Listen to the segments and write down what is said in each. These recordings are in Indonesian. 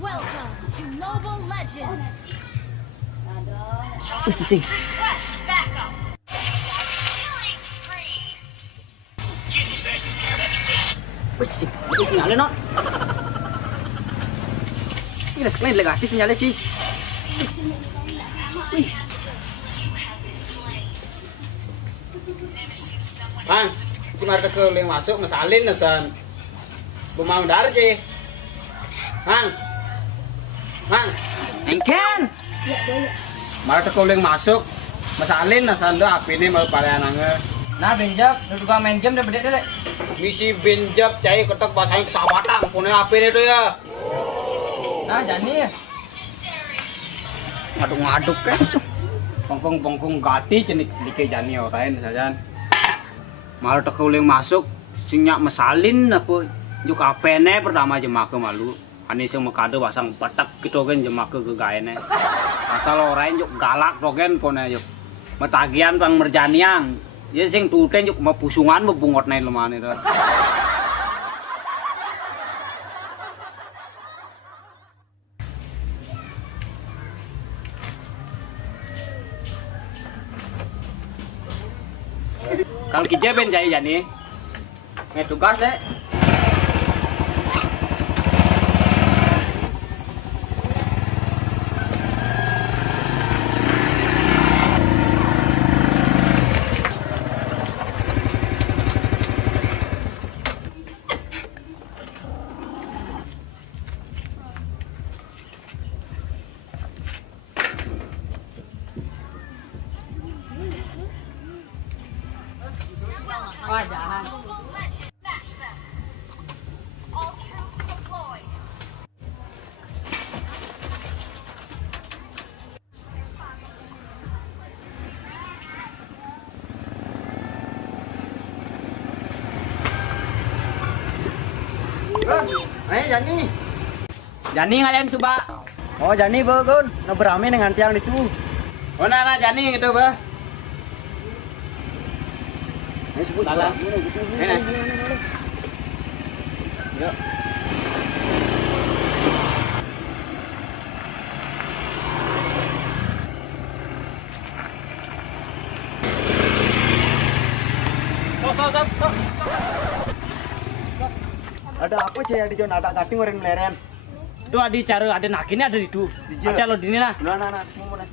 Welcome to Mobile Legends. Cicing. Request backup. Killing spree. Cicing. Itu sinyalnya non. Ini sekalian legasi sinyalnya Ci. Bang, cuma ada yang masuk ngesalin nesan. Bumau dar Ci. Bang, Engken. malah teko yang masuk masalin nesan do api ini mau pada anangnya. Nah benjak, lu juga main game udah bedek deh. Misi benjab cai ketok basahin kesawatan punya api itu ya. Nah Jani. Ngaduk-ngaduk kan. Pongkong gati cenik-cenik jani orang saja. Malah teko yang masuk sinyak mesalin apa juk apene pertama jemak malu. Ani sing mekado pasang petak gitu kan jemak ke gaene. Asal orang juk galak rogen pone juk. Metagian bang merjanian. Ya sing tuten juk pusungan bebungot naik lemah itu. Kalau kita ben jaya jani. Tugas deh. Wah, jahat. All troops deployed. Ayo Jani. Jani ngalian coba. Oh Jani bagun, nah berame dengan tiang itu. Oh nah Jani gitu bah. Ayo sebut Dalam. Ini. Yuk. Stop. Ada apa Ci di Jon ada kaki ngoren meleren. Itu adi cara ada nakinnya ada di itu. Ada lo dini lah. Nah, semua nah.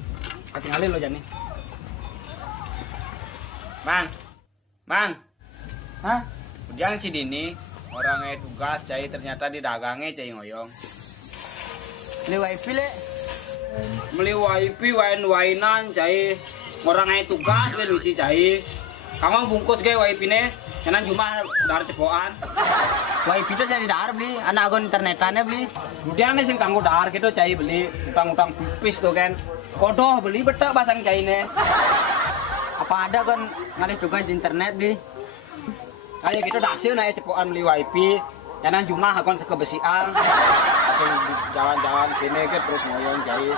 Tinggalin lo Jani. Bang. Hah? Jangan si Dini orangnya tugas cai ternyata di dagangnya cai ngoyong. Ini wifi le. Beli wifi wainan cai orangnya tugas le misi cai. Kamu bungkus gay wifi ne, jangan cuma dar cepoan. Wifi itu saya dahar beli, anak agon internetannya beli. Kemudian nih sing kanggo dahar gitu cai beli utang-utang pipis tuh kan. Kodoh beli betek pasang cai ne. Apa ada kan ngalih tugas di internet beli? Kayak gitu dasil naik cepoan beli wifi. Jangan cuma hakon sekebesian. Jalan-jalan sini ke terus ngoyong cai.